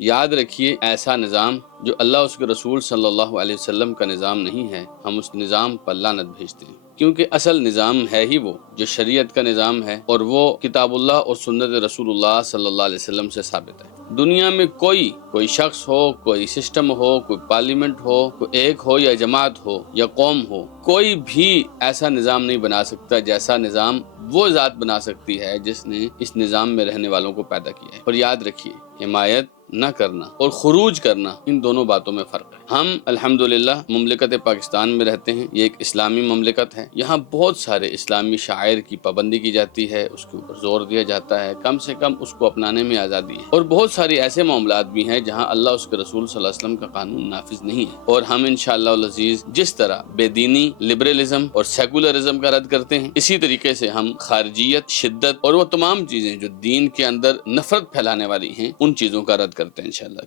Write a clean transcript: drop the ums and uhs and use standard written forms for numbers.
یاد رکھیے ایسا نظام جو اللہ اس کے رسول صلی اللہ علیہ وسلم کا نظام نہیں ہے، ہم اس نظام پر لعنت بھیجتے ہیں، کیونکہ اصل نظام ہے ہی وہ جو شریعت کا نظام ہے، اور وہ کتاب اللہ اور سنت رسول اللہ صلی اللہ علیہ وسلم سے ثابت ہے۔ دنیا میں کوئی شخص ہو، کوئی سسٹم ہو، کوئی پارلیمنٹ ہو، کوئی ایک ہو یا جماعت ہو یا قوم ہو، کوئی بھی ایسا نظام نہیں بنا سکتا جیسا نظام وہ ذات بنا سکتی ہے جس نے اس نظام میں رہنے والوں کو پیدا کیا ہے۔ اور یاد رکھیے، حمایت نہ کرنا اور خروج کرنا، ان دونوں باتوں میں فرق ہے۔ ہم الحمدللہ مملکت پاکستان میں رہتے ہیں، یہ ایک اسلامی مملکت ہے، یہاں بہت سارے اسلامی شعائر کی پابندی کی جاتی ہے، اس کے اوپر زور دیا جاتا ہے، کم سے کم اس کو اپنانے میں آزادی ہے، اور بہت سارے ایسے معاملات بھی ہیں جہاں اللہ اس کے رسول صلی اللہ علیہ وسلم کا قانون نافذ نہیں ہے، اور ہم انشاءاللہ العزیز جس طرح بے دینی، لبرلزم اور سیکولرزم کا رد کرتے ہیں، اسی طریقے سے ہم خارجیت، شدت اور وہ تمام چیزیں جو دین کے اندر نفرت پھیلانے والی ہیں، ان چیزوں کا رد کرتے ہیں انشاءاللہ۔